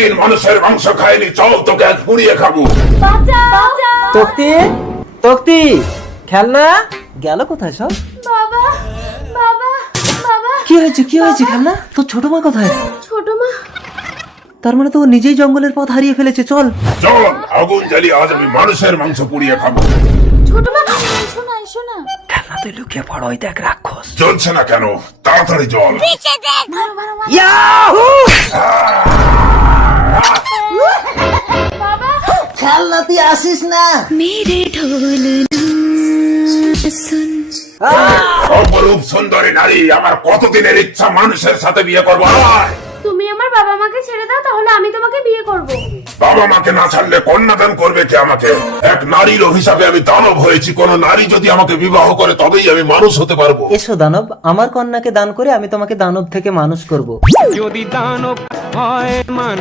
কতদিন মানুষের মাংস খায়নি, চল তোকে আজ পুড়িয়ে খাবো। তক্তি তক্তি খেলনা গেল কোথায় সব? বাবা বাবা বাবা, কি হয়েছে খেলনা? তোর ছোট মা কোথায়? ছোট মা। তার মানে তো ও নিজেই জঙ্গলের পথ হারিয়ে ফেলেছে। চল চল আগুন জ্বালিয়ে আজ আমি মানুষের মাংস পুড়িয়ে খাবো। ছোট মা, এসো না এসো না। খেলনা তুই লুকিয়ে পড়, ওই দেখ রাক্ষস। চলছে না কেন? তাড়াতাড়ি চল। মারো মারো মারো। ইয়াহু! বাবা, খেলনা তুই আসিস না। অপরূপ সুন্দরী নারী, আমার কতদিনের ইচ্ছা মানুষের সাথে বিয়ে করবো। আয়! তুমি আমার বাবা মাকে ছেড়ে দাও, তাহলে আমি তোমাকে বিয়ে করব। বাবা মাকে না ছাড়লে কন্যাদান করবে কে আমাকে? এক নারীর অভিশাপে আমি দানব হয়েছি। কোন নারী যদি আমাকে বিবাহ করে তবেই আমি মানুষ হতে পারবো। এসো দানব, আমার কন্যাকে দান করে আমি তোমাকে দানব থেকে মানুষ করব। যদি দানব হয় মানুষ